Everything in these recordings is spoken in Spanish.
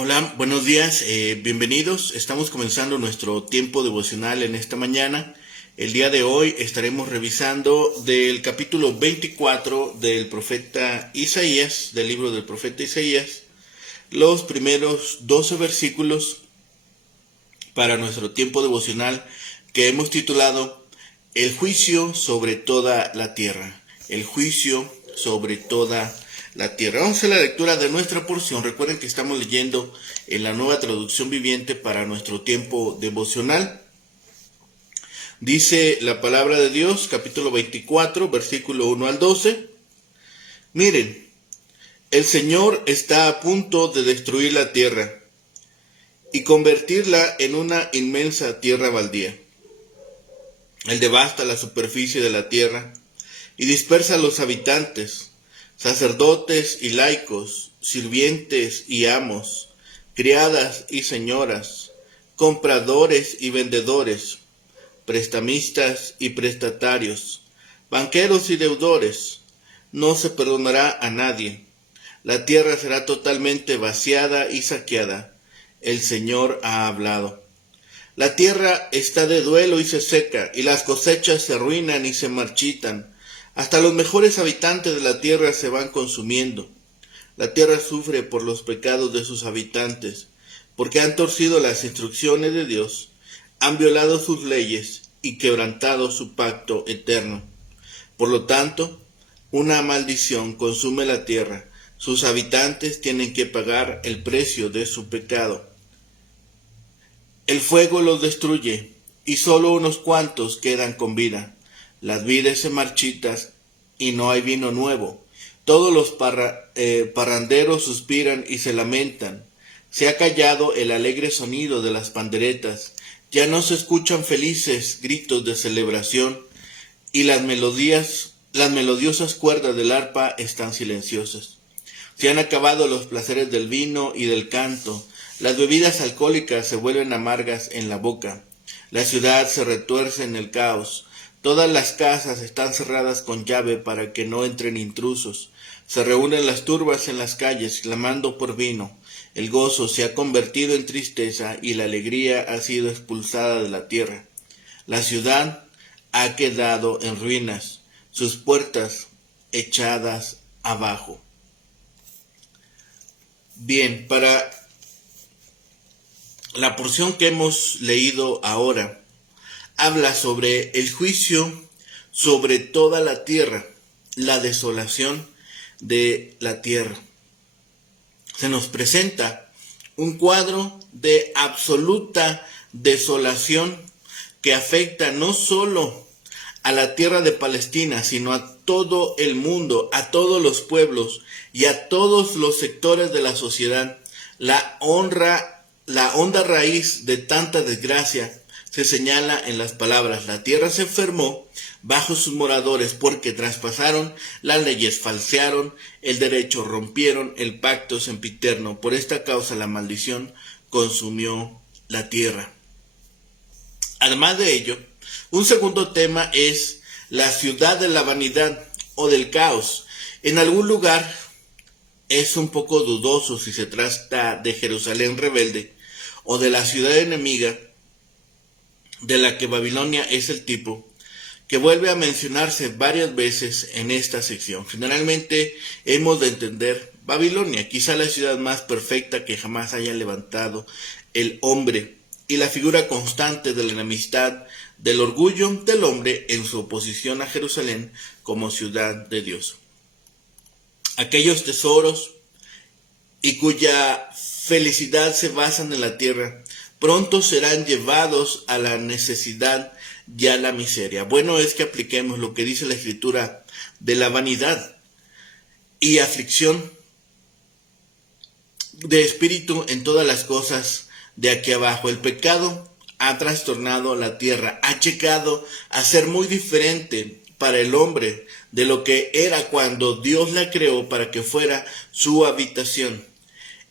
Hola, buenos días, bienvenidos. Estamos comenzando nuestro tiempo devocional en esta mañana. El día de hoy estaremos revisando del capítulo 24 del profeta Isaías, del libro del profeta Isaías, los primeros 12 versículos para nuestro tiempo devocional que hemos titulado El juicio sobre toda la tierra. El juicio sobre toda la tierra. Vamos a hacer la lectura de nuestra porción. Recuerden que estamos leyendo en la Nueva Traducción Viviente para nuestro tiempo devocional. Dice la palabra de Dios, capítulo 24, versículo 1 al 12. Miren, el Señor está a punto de destruir la tierra y convertirla en una inmensa tierra baldía. Él devasta la superficie de la tierra y dispersa a los habitantes, sacerdotes y laicos, sirvientes y amos, criadas y señoras, compradores y vendedores, prestamistas y prestatarios, banqueros y deudores. No se perdonará a nadie. La tierra será totalmente vaciada y saqueada. El Señor ha hablado. La tierra está de duelo y se seca, y las cosechas se arruinan y se marchitan. Hasta los mejores habitantes de la tierra se van consumiendo. La tierra sufre por los pecados de sus habitantes, porque han torcido las instrucciones de Dios, han violado sus leyes y quebrantado su pacto eterno. Por lo tanto, una maldición consume la tierra. Sus habitantes tienen que pagar el precio de su pecado. El fuego los destruye, y solo unos cuantos quedan con vida. Las vides se marchitan y no hay vino nuevo. Todos los parranderos suspiran y se lamentan. Se ha callado el alegre sonido de las panderetas. Ya no se escuchan felices gritos de celebración, y las melodiosas cuerdas del arpa están silenciosas. Se han acabado los placeres del vino y del canto. Las bebidas alcohólicas se vuelven amargas en la boca. La ciudad se retuerce en el caos. Todas las casas están cerradas con llave para que no entren intrusos. Se reúnen las turbas en las calles clamando por vino. El gozo se ha convertido en tristeza y la alegría ha sido expulsada de la tierra. La ciudad ha quedado en ruinas, sus puertas echadas abajo. Bien, para la porción que hemos leído ahora, habla sobre el juicio sobre toda la tierra, la desolación de la tierra. Se nos presenta un cuadro de absoluta desolación que afecta no solo a la tierra de Palestina, sino a todo el mundo, a todos los pueblos y a todos los sectores de la sociedad. La honda raíz de tanta desgracia se señala en las palabras: la tierra se enfermó bajo sus moradores porque traspasaron las leyes, falsearon el derecho, rompieron el pacto sempiterno. Por esta causa la maldición consumió la tierra. Además de ello, un segundo tema es la ciudad de la vanidad o del caos. En algún lugar es un poco dudoso si se trata de Jerusalén rebelde o de la ciudad enemiga de la que Babilonia es el tipo, que vuelve a mencionarse varias veces en esta sección. Generalmente hemos de entender Babilonia, quizá la ciudad más perfecta que jamás haya levantado el hombre, y la figura constante de la enemistad, del orgullo del hombre en su oposición a Jerusalén como ciudad de Dios. Aquellos tesoros y cuya felicidad se basan en la tierra, pronto serán llevados a la necesidad y a la miseria. Bueno es que apliquemos lo que dice la Escritura de la vanidad y aflicción de espíritu en todas las cosas de aquí abajo. El pecado ha trastornado la tierra, ha llegado a ser muy diferente para el hombre de lo que era cuando Dios la creó para que fuera su habitación.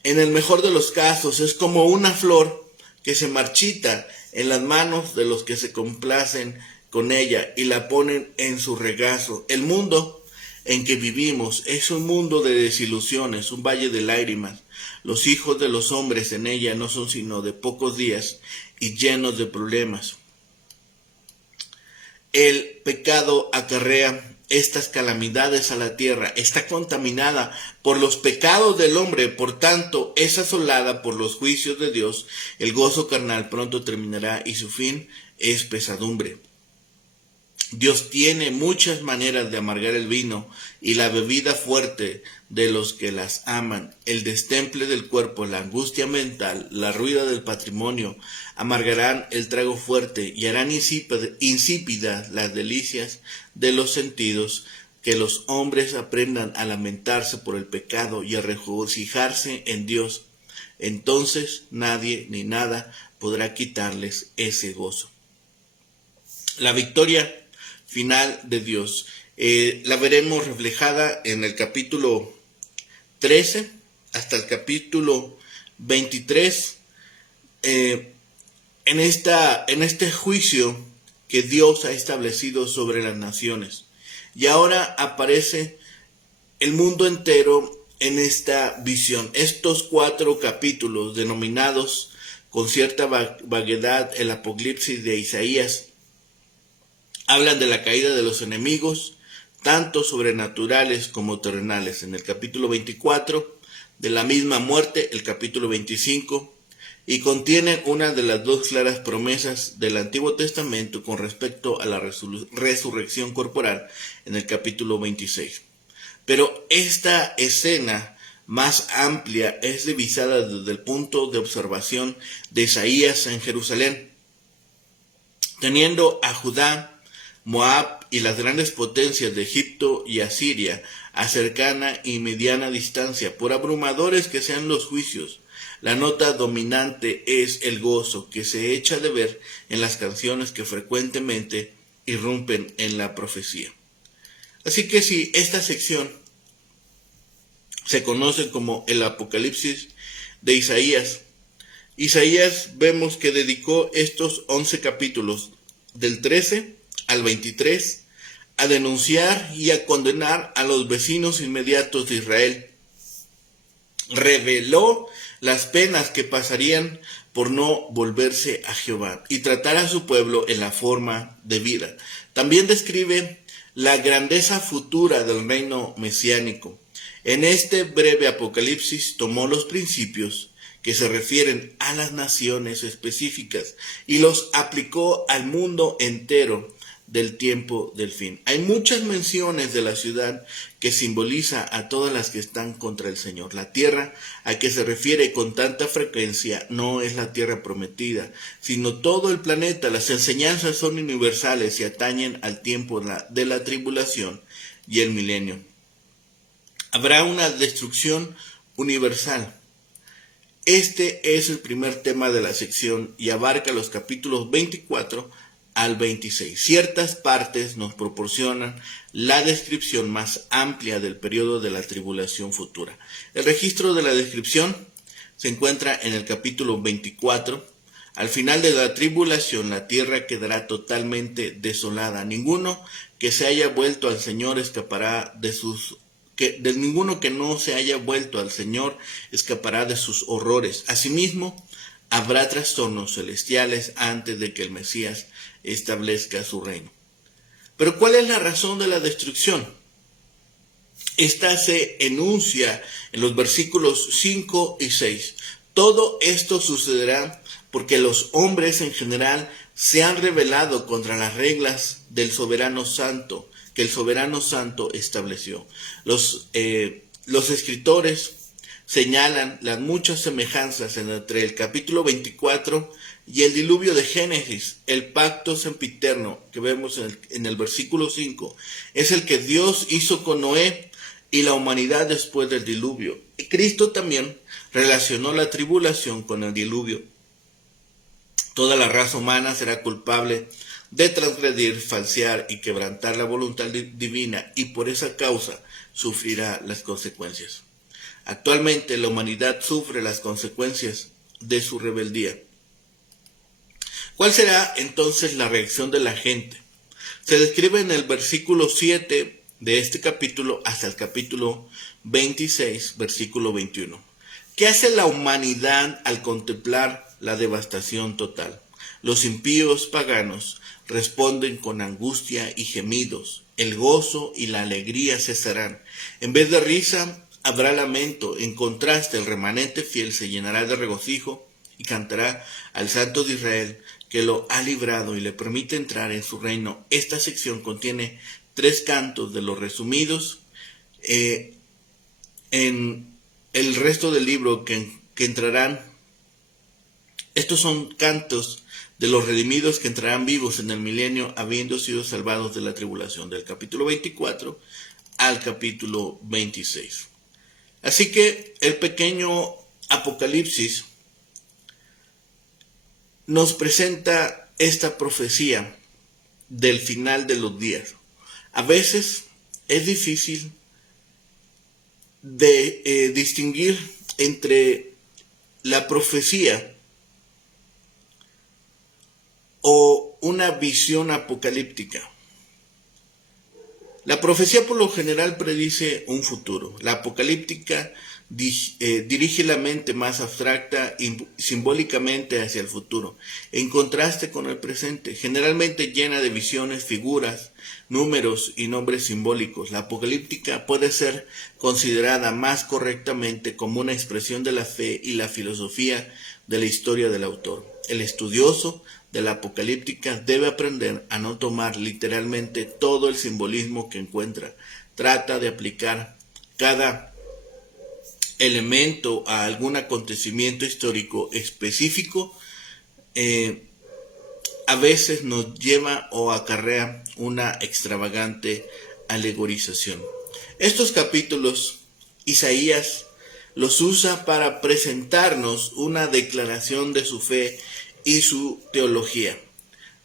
En el mejor de los casos es como una flor que se marchita en las manos de los que se complacen con ella y la ponen en su regazo. El mundo en que vivimos es un mundo de desilusiones, un valle de lágrimas, Los hijos de los hombres en ella no son sino de pocos días y llenos de problemas. El pecado acarrea estas calamidades a la tierra, está contaminada por los pecados del hombre, por tanto es asolada por los juicios de Dios. El gozo carnal pronto terminará y su fin es pesadumbre. Dios tiene muchas maneras de amargar el vino y la bebida fuerte de los que las aman. El destemple del cuerpo, la angustia mental, la ruina del patrimonio, amargarán el trago fuerte y harán insípidas las delicias de los sentidos. Que los hombres aprendan a lamentarse por el pecado y a regocijarse en Dios. Entonces nadie ni nada podrá quitarles ese gozo. La victoria final de Dios la veremos reflejada en el capítulo 13 hasta el capítulo 23 en este juicio que Dios ha establecido sobre las naciones. Y ahora aparece el mundo entero en esta visión. Estos 4 capítulos, denominados con cierta vaguedad el Apocalipsis de Isaías, hablan de la caída de los enemigos, tanto sobrenaturales como terrenales. En el capítulo 24, de la misma muerte, el capítulo 25, y contienen una de las 2 claras promesas del Antiguo Testamento con respecto a la resurrección corporal en el capítulo 26. Pero esta escena más amplia es divisada desde el punto de observación de Isaías en Jerusalén, teniendo a Judá, Moab y las grandes potencias de Egipto y Asiria a cercana y mediana distancia, por abrumadores que sean los juicios. La nota dominante es el gozo que se echa de ver en las canciones que frecuentemente irrumpen en la profecía. Así que si esta sección se conoce como el Apocalipsis de Isaías, Isaías vemos que dedicó estos 11 capítulos del 13 al 23 a denunciar y a condenar a los vecinos inmediatos de Israel. Reveló las penas que pasarían por no volverse a Jehová y tratar a su pueblo en la forma de vida. También describe la grandeza futura del reino mesiánico. En este breve apocalipsis tomó los principios que se refieren a las naciones específicas y los aplicó al mundo entero del tiempo del fin. Hay muchas menciones de la ciudad que simboliza a todas las que están contra el Señor. La tierra a que se refiere con tanta frecuencia no es la tierra prometida, sino todo el planeta. Las enseñanzas son universales y atañen al tiempo de la tribulación y el milenio. Habrá una destrucción universal. Este es el primer tema de la sección y abarca los capítulos 24 al 26. Ciertas partes nos proporcionan la descripción más amplia del periodo de la tribulación futura. El registro de la descripción se encuentra en el capítulo 24. Al final de la tribulación, la tierra quedará totalmente desolada. Ninguno que se haya vuelto al Señor escapará de ninguno que no se haya vuelto al Señor escapará de sus horrores. Asimismo, habrá trastornos celestiales antes de que el Mesías establezca su reino. Pero ¿cuál es la razón de la destrucción? Esta se enuncia en los versículos 5 y 6. Todo esto sucederá porque los hombres en general se han rebelado contra las reglas del soberano santo, que el soberano santo estableció. Los escritores señalan las muchas semejanzas entre el capítulo 24 y el diluvio de Génesis. El pacto sempiterno que vemos en el versículo 5 es el que Dios hizo con Noé y la humanidad después del diluvio. Y Cristo también relacionó la tribulación con el diluvio. Toda la raza humana será culpable de transgredir, falsear y quebrantar la voluntad divina, y por esa causa sufrirá las consecuencias. Actualmente la humanidad sufre las consecuencias de su rebeldía. ¿Cuál será entonces la reacción de la gente? Se describe en el versículo 7 de este capítulo hasta el capítulo 26, versículo 21. ¿Qué hace la humanidad al contemplar la devastación total? Los impíos paganos responden con angustia y gemidos. El gozo y la alegría cesarán. En vez de risa, habrá lamento. En contraste, el remanente fiel se llenará de regocijo y cantará al Santo de Israel, que lo ha librado y le permite entrar en su reino. Esta sección contiene 3 cantos de los resumidos. En el resto del libro que entrarán, estos son cantos de los redimidos que entrarán vivos en el milenio, habiendo sido salvados de la tribulación, del capítulo 24 al capítulo 26. Así que el pequeño Apocalipsis nos presenta esta profecía del final de los días. A veces es difícil de distinguir entre la profecía o una visión apocalíptica. La profecía por lo general predice un futuro. La apocalíptica dirige la mente más abstracta y simbólicamente hacia el futuro, en contraste con el presente, generalmente llena de visiones, figuras, números y nombres simbólicos. La apocalíptica puede ser considerada más correctamente como una expresión de la fe y la filosofía de la historia del autor. El estudioso de la apocalíptica debe aprender a no tomar literalmente todo el simbolismo que encuentra. Trata de aplicar cada elemento a algún acontecimiento histórico específico. A veces nos lleva o acarrea una extravagante alegorización. Estos capítulos, Isaías los usa para presentarnos una declaración de su fe y su teología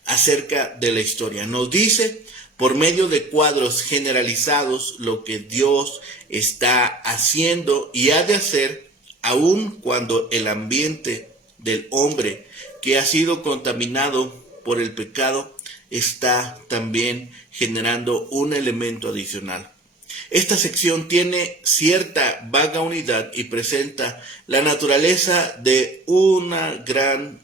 acerca de la historia. Nos dice por medio de cuadros generalizados lo que Dios está haciendo y ha de hacer, aun cuando el ambiente del hombre que ha sido contaminado por el pecado está también generando un elemento adicional. Esta sección tiene cierta vaga unidad y presenta la naturaleza de una gran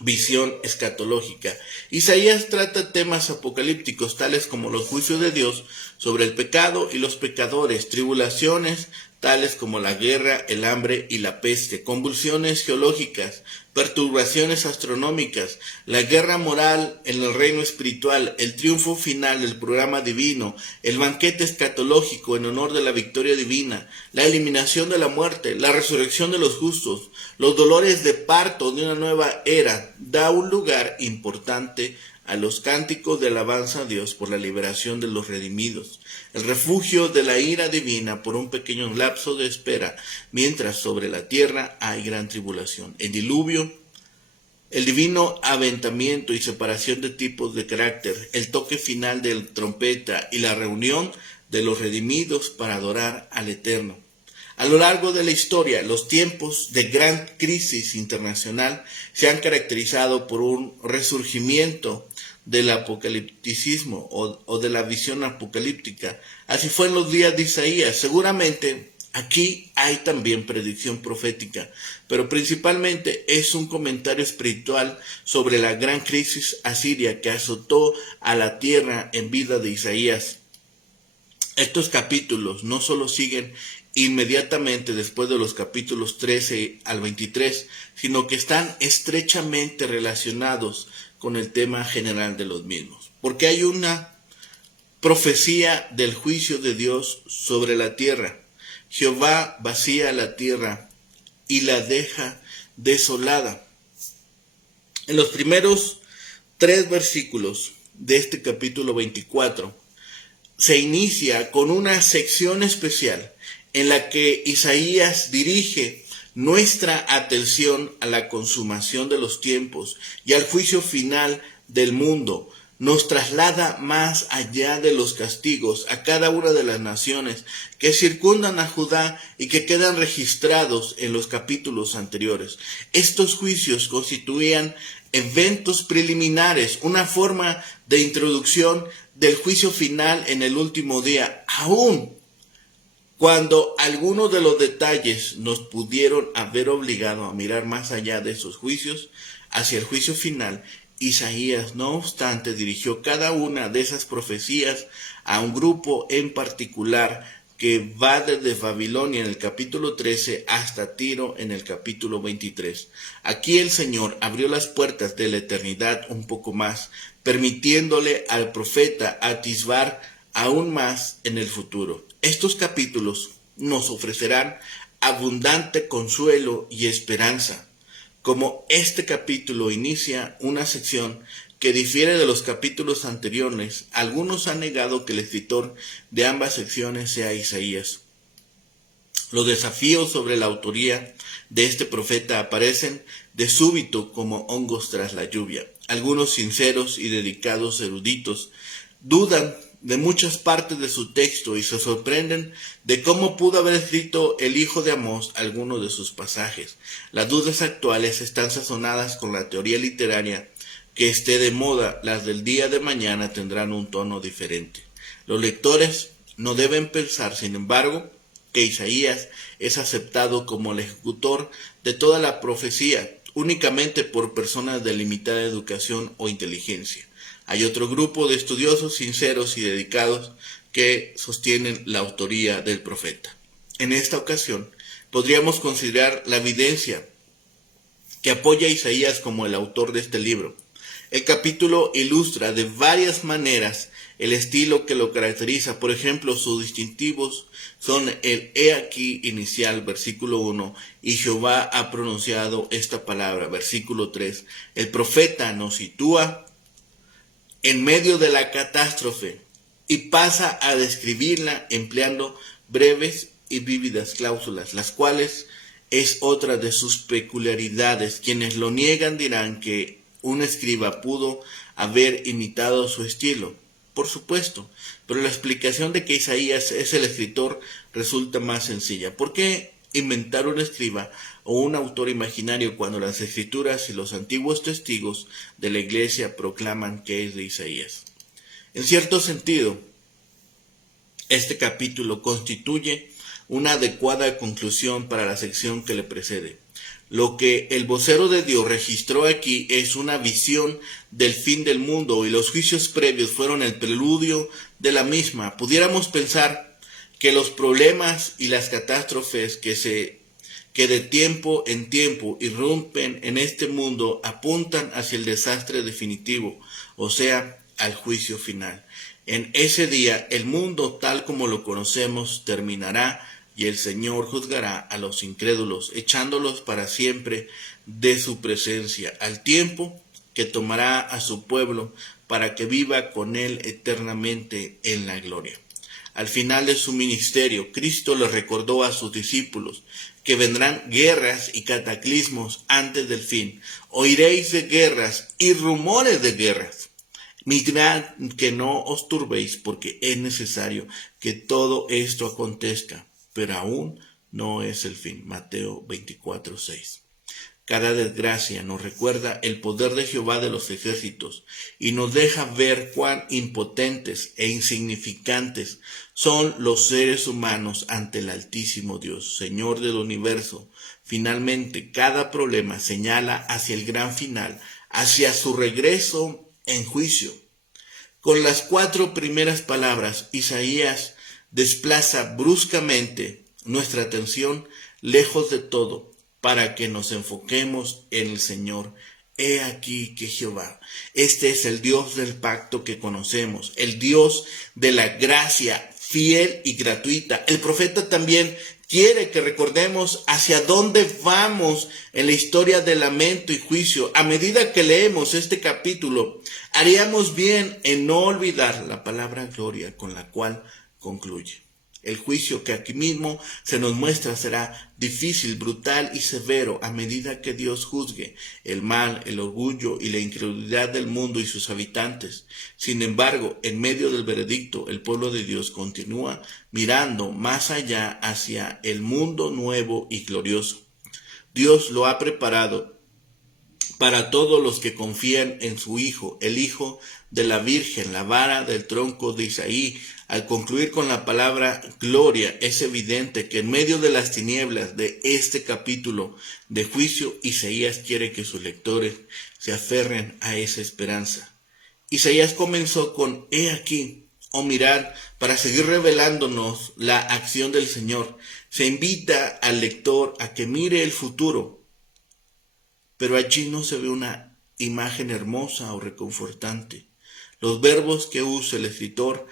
visión escatológica. Isaías trata temas apocalípticos tales como los juicios de Dios sobre el pecado y los pecadores, tribulaciones tales como la guerra, el hambre y la peste, convulsiones geológicas, perturbaciones astronómicas, la guerra moral en el reino espiritual, el triunfo final del programa divino, el banquete escatológico en honor de la victoria divina, la eliminación de la muerte, la resurrección de los justos, los dolores de parto de una nueva era. Da un lugar importante a los cánticos de alabanza a Dios por la liberación de los redimidos, el refugio de la ira divina por un pequeño lapso de espera, mientras sobre la tierra hay gran tribulación, el diluvio, el divino aventamiento y separación de tipos de carácter, el toque final de la trompeta y la reunión de los redimidos para adorar al Eterno. A lo largo de la historia, los tiempos de gran crisis internacional se han caracterizado por un resurgimiento del apocalipticismo o de la visión apocalíptica. Así fue en los días de Isaías. Seguramente aquí hay también predicción profética, pero principalmente es un comentario espiritual sobre la gran crisis asiria que azotó a la tierra en vida de Isaías. Estos capítulos no solo siguen inmediatamente después de los capítulos 13 al 23, sino que están estrechamente relacionados con el tema general de los mismos, porque hay una profecía del juicio de Dios sobre la tierra. Jehová vacía la tierra y la deja desolada. En los primeros 3 versículos de este capítulo 24 se inicia con una sección especial en la que Isaías dirige nuestra atención a la consumación de los tiempos y al juicio final del mundo. Nos traslada más allá de los castigos a cada una de las naciones que circundan a Judá y que quedan registrados en los capítulos anteriores. Estos juicios constituían eventos preliminares, una forma de introducción del juicio final en el último día, aún Cuando algunos de los detalles nos pudieron haber obligado a mirar más allá de esos juicios, hacia el juicio final, Isaías, no obstante, dirigió cada una de esas profecías a un grupo en particular que va desde Babilonia en el capítulo 13 hasta Tiro en el capítulo 23. Aquí el Señor abrió las puertas de la eternidad un poco más, permitiéndole al profeta atisbar aún más en el futuro. Estos capítulos nos ofrecerán abundante consuelo y esperanza. Como este capítulo inicia una sección que difiere de los capítulos anteriores, algunos han negado que el escritor de ambas secciones sea Isaías. Los desafíos sobre la autoría de este profeta aparecen de súbito como hongos tras la lluvia. Algunos sinceros y dedicados eruditos dudan de muchas partes de su texto y se sorprenden de cómo pudo haber escrito el hijo de Amós algunos de sus pasajes. Las dudas actuales están sazonadas con la teoría literaria que esté de moda. Las del día de mañana tendrán un tono diferente. Los lectores no deben pensar, sin embargo, que Isaías es aceptado como el ejecutor de toda la profecía únicamente por personas de limitada educación o inteligencia. Hay otro grupo de estudiosos sinceros y dedicados que sostienen la autoría del profeta. En esta ocasión, podríamos considerar la evidencia que apoya a Isaías como el autor de este libro. El capítulo ilustra de varias maneras el estilo que lo caracteriza. Por ejemplo, sus distintivos son el he aquí inicial, versículo 1, y Jehová ha pronunciado esta palabra, versículo 3. El profeta nos sitúa en medio de la catástrofe y pasa a describirla empleando breves y vívidas cláusulas, las cuales es otra de sus peculiaridades. Quienes lo niegan dirán que un escriba pudo haber imitado su estilo. Por supuesto, pero la explicación de que Isaías es el escritor resulta más sencilla. ¿Por qué inventar un escriba o un autor imaginario cuando las escrituras y los antiguos testigos de la iglesia proclaman que es de Isaías? En cierto sentido, este capítulo constituye una adecuada conclusión para la sección que le precede. Lo que el vocero de Dios registró aquí es una visión del fin del mundo y los juicios previos fueron el preludio de la misma. Pudiéramos pensar que los problemas y las catástrofes que de tiempo en tiempo irrumpen en este mundo apuntan hacia el desastre definitivo, o sea, al juicio final. En ese día el mundo tal como lo conocemos terminará y el Señor juzgará a los incrédulos, echándolos para siempre de su presencia, al tiempo que tomará a su pueblo para que viva con él eternamente en la gloria. Al final de su ministerio, Cristo le recordó a sus discípulos que vendrán guerras y cataclismos antes del fin. Oiréis de guerras y rumores de guerras. Mirad que no os turbéis, porque es necesario que todo esto acontezca, pero aún no es el fin. Mateo 24:6. Cada desgracia nos recuerda el poder de Jehová de los ejércitos y nos deja ver cuán impotentes e insignificantes son los seres humanos ante el Altísimo Dios, Señor del universo. Finalmente, cada problema señala hacia el gran final, hacia su regreso en juicio. Con las 4 primeras palabras, Isaías desplaza bruscamente nuestra atención lejos de todo, para que nos enfoquemos en el Señor. He aquí que Jehová, este es el Dios del pacto que conocemos, el Dios de la gracia fiel y gratuita. El profeta también quiere que recordemos hacia dónde vamos en la historia de lamento y juicio. A medida que leemos este capítulo, haríamos bien en no olvidar la palabra gloria con la cual concluye. El juicio que aquí mismo se nos muestra será difícil, brutal y severo a medida que Dios juzgue el mal, el orgullo y la incredulidad del mundo y sus habitantes. Sin embargo, en medio del veredicto, el pueblo de Dios continúa mirando más allá hacia el mundo nuevo y glorioso. Dios lo ha preparado para todos los que confían en su Hijo, el Hijo de la Virgen, la vara del tronco de Isaí. Al concluir con la palabra gloria, es evidente que en medio de las tinieblas de este capítulo de juicio, Isaías quiere que sus lectores se aferren a esa esperanza. Isaías comenzó con «He aquí», o mirad, para seguir revelándonos la acción del Señor. Se invita al lector a que mire el futuro, pero allí no se ve una imagen hermosa o reconfortante. Los verbos que usa el escritor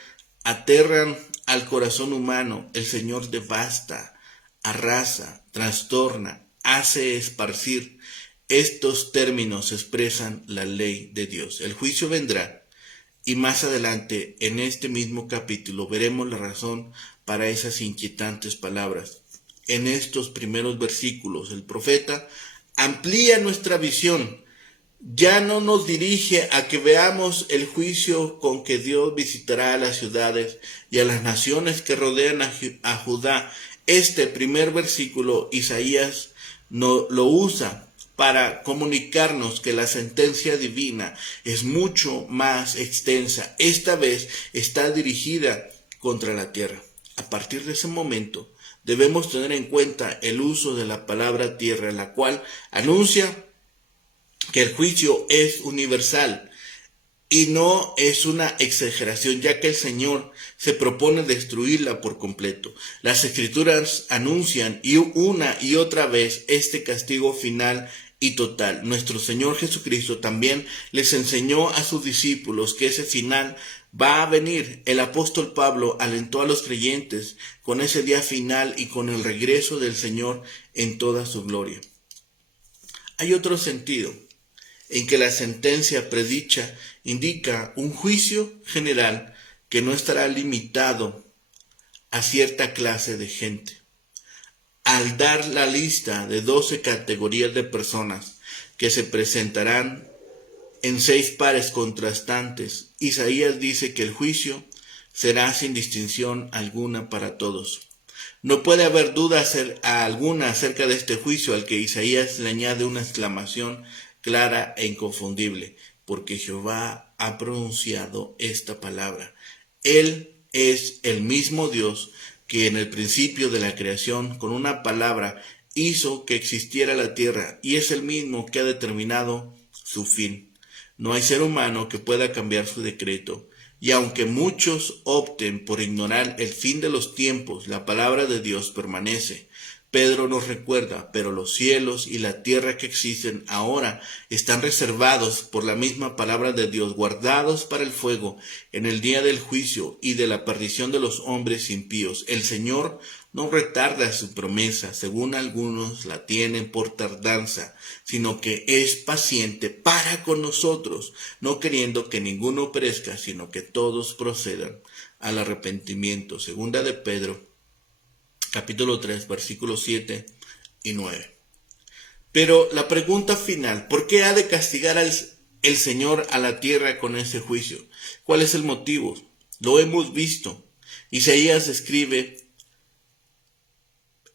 aterran al corazón humano. El Señor devasta, arrasa, trastorna, hace esparcir. Estos términos expresan la ley de Dios. El juicio vendrá, y más adelante en este mismo capítulo veremos la razón para esas inquietantes palabras. En estos primeros versículos el profeta amplía nuestra visión. Ya no nos dirige a que veamos el juicio con que Dios visitará a las ciudades y a las naciones que rodean a Judá. Este primer versículo Isaías no lo usa para comunicarnos que la sentencia divina es mucho más extensa. Esta vez está dirigida contra la tierra. A partir de ese momento debemos tener en cuenta el uso de la palabra tierra, la cual anuncia que el juicio es universal y no es una exageración, ya que el Señor se propone destruirla por completo. Las Escrituras anuncian una y otra vez este castigo final y total. Nuestro Señor Jesucristo también les enseñó a sus discípulos que ese final va a venir. El apóstol Pablo alentó a los creyentes con ese día final y con el regreso del Señor en toda su gloria. Hay otro sentido en que la sentencia predicha indica un juicio general que no estará limitado a cierta clase de gente. Al dar la lista de 12 categorías de personas que se presentarán en 6 pares contrastantes, Isaías dice que el juicio será sin distinción alguna para todos. No puede haber duda alguna acerca de este juicio, al que Isaías le añade una exclamación clara e inconfundible, porque Jehová ha pronunciado esta palabra. Él es el mismo Dios que en el principio de la creación, con una palabra, hizo que existiera la tierra, y es el mismo que ha determinado su fin. No hay ser humano que pueda cambiar su decreto, y aunque muchos opten por ignorar el fin de los tiempos, la palabra de Dios permanece. Pedro nos recuerda, pero los cielos y la tierra que existen ahora están reservados por la misma palabra de Dios, guardados para el fuego en el día del juicio y de la perdición de los hombres impíos. El Señor no retarda su promesa, según algunos la tienen por tardanza, sino que es paciente para con nosotros, no queriendo que ninguno perezca, sino que todos procedan al arrepentimiento. Segunda de Pedro, capítulo 3, versículos 7 y 9. Pero la pregunta final, ¿por qué ha de castigar el Señor a la tierra con ese juicio? ¿Cuál es el motivo? Lo hemos visto. Isaías escribe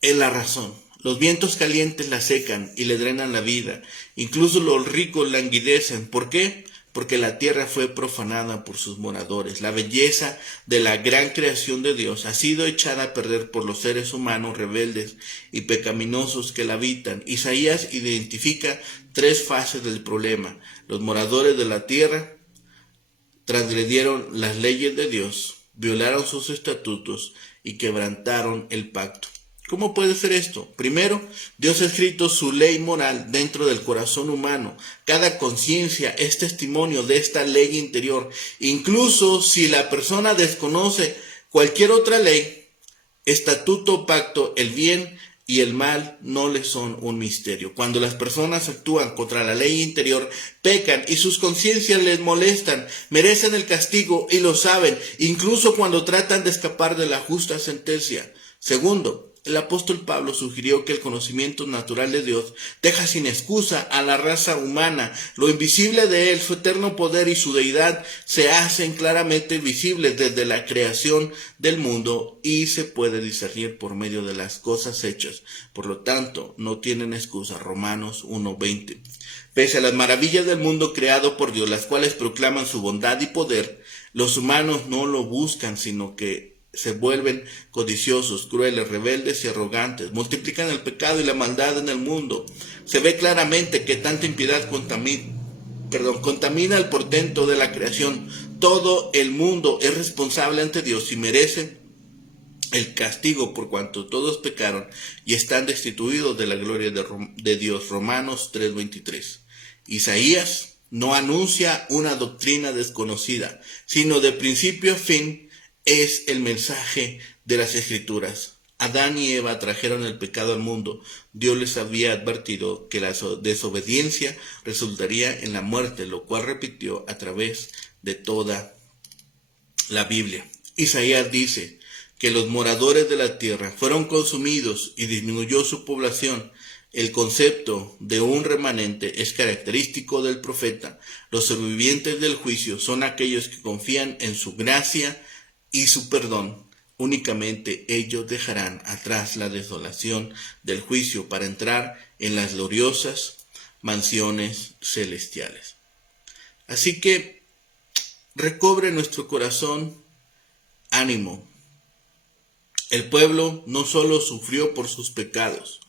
en la razón. Los vientos calientes la secan y le drenan la vida. Incluso los ricos languidecen. ¿Por qué? Porque la tierra fue profanada por sus moradores. La belleza de la gran creación de Dios ha sido echada a perder por los seres humanos rebeldes y pecaminosos que la habitan. Isaías identifica 3 fases del problema. Los moradores de la tierra transgredieron las leyes de Dios, violaron sus estatutos y quebrantaron el pacto. ¿Cómo puede ser esto? Primero, Dios ha escrito su ley moral dentro del corazón humano. Cada conciencia es testimonio de esta ley interior. Incluso si la persona desconoce cualquier otra ley, estatuto o pacto, el bien y el mal no le son un misterio. Cuando las personas actúan contra la ley interior, pecan y sus conciencias les molestan, merecen el castigo y lo saben, incluso cuando tratan de escapar de la justa sentencia. Segundo, el apóstol Pablo sugirió que el conocimiento natural de Dios deja sin excusa a la raza humana. Lo invisible de Él, su eterno poder y su deidad se hacen claramente visibles desde la creación del mundo y se puede discernir por medio de las cosas hechas. Por lo tanto, no tienen excusa. Romanos 1:20. Pese a las maravillas del mundo creado por Dios, las cuales proclaman su bondad y poder, los humanos no lo buscan, sino que se vuelven codiciosos, crueles, rebeldes y arrogantes. Multiplican el pecado y la maldad en el mundo. Se ve claramente que tanta impiedad contamina el portento de la creación. Todo el mundo es responsable ante Dios y merece el castigo por cuanto todos pecaron y están destituidos de la gloria de Dios. Romanos 3:23. Isaías no anuncia una doctrina desconocida, sino de principio a fin es el mensaje de las Escrituras. Adán y Eva trajeron el pecado al mundo. Dios les había advertido que la desobediencia resultaría en la muerte, lo cual repitió a través de toda la Biblia. Isaías dice que los moradores de la tierra fueron consumidos y disminuyó su población. El concepto de un remanente es característico del profeta. Los sobrevivientes del juicio son aquellos que confían en su gracia y su perdón. Únicamente ellos dejarán atrás la desolación del juicio para entrar en las gloriosas mansiones celestiales. Así que recobre nuestro corazón ánimo. El pueblo no solo sufrió por sus pecados,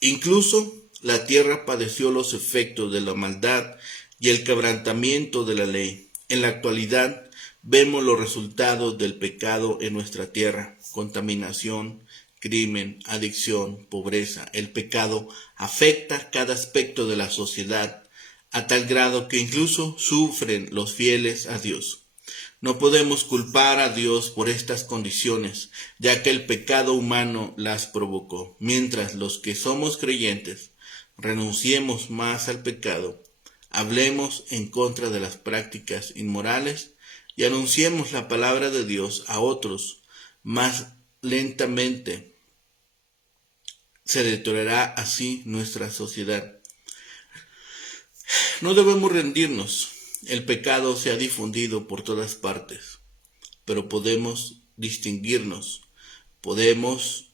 incluso la tierra padeció los efectos de la maldad y el quebrantamiento de la ley. En la actualidad, vemos los resultados del pecado en nuestra tierra: contaminación, crimen, adicción, pobreza. El pecado afecta cada aspecto de la sociedad a tal grado que incluso sufren los fieles a Dios. No podemos culpar a Dios por estas condiciones, ya que el pecado humano las provocó. Mientras los que somos creyentes renunciemos más al pecado, hablemos en contra de las prácticas inmorales y anunciemos la palabra de Dios a otros, más lentamente se deteriorará así nuestra sociedad. No debemos rendirnos. El pecado se ha difundido por todas partes, pero podemos distinguirnos, podemos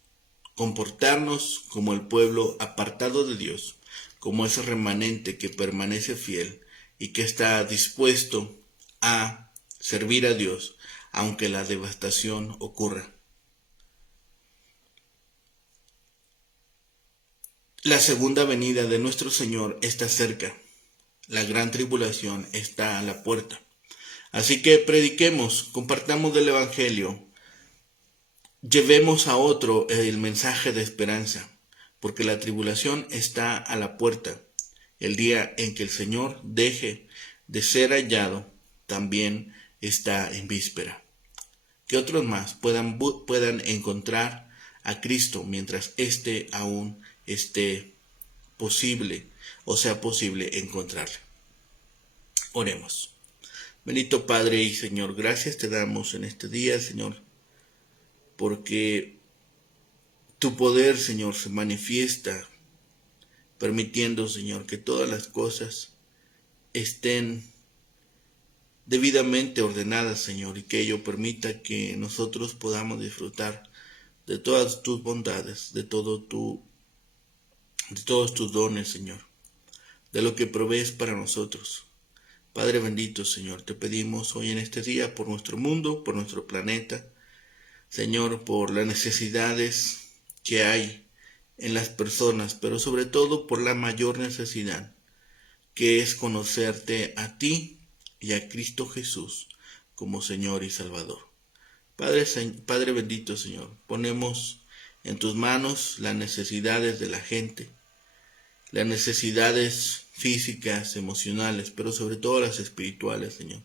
comportarnos como el pueblo apartado de Dios, como ese remanente que permanece fiel y que está dispuesto a servir a Dios, aunque la devastación ocurra. La segunda venida de nuestro Señor está cerca. La gran tribulación está a la puerta. Así que prediquemos, compartamos del Evangelio, llevemos a otro el mensaje de esperanza, porque la tribulación está a la puerta. El día en que el Señor deje de ser hallado también está en víspera. Que otros más puedan encontrar a Cristo mientras éste aún esté posible o sea posible encontrarle. Oremos. Bendito Padre y Señor, gracias te damos en este día, Señor, porque tu poder, Señor, se manifiesta permitiendo, Señor, que todas las cosas estén debidamente ordenadas, Señor, y que ello permita que nosotros podamos disfrutar de todas tus bondades, de todos tus dones, Señor, de lo que provees para nosotros. Padre bendito, Señor, te pedimos hoy en este día por nuestro mundo, por nuestro planeta, Señor, por las necesidades que hay en las personas, pero sobre todo por la mayor necesidad, que es conocerte a ti y a Cristo Jesús como Señor y Salvador. Padre bendito, Señor, ponemos en tus manos las necesidades de la gente, las necesidades físicas, emocionales, pero sobre todo las espirituales, Señor.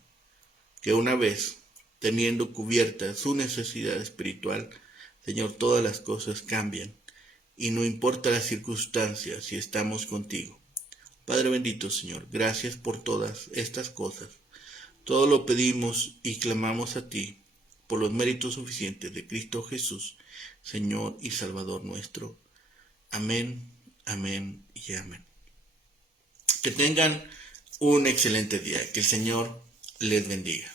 Que una vez teniendo cubierta su necesidad espiritual, Señor, todas las cosas cambian y no importa las circunstancias si estamos contigo. Padre bendito, Señor, gracias por todas estas cosas. Todo lo pedimos y clamamos a ti por los méritos suficientes de Cristo Jesús. Señor y Salvador nuestro. Amén, amén y amén. Que tengan un excelente día. Que el Señor les bendiga.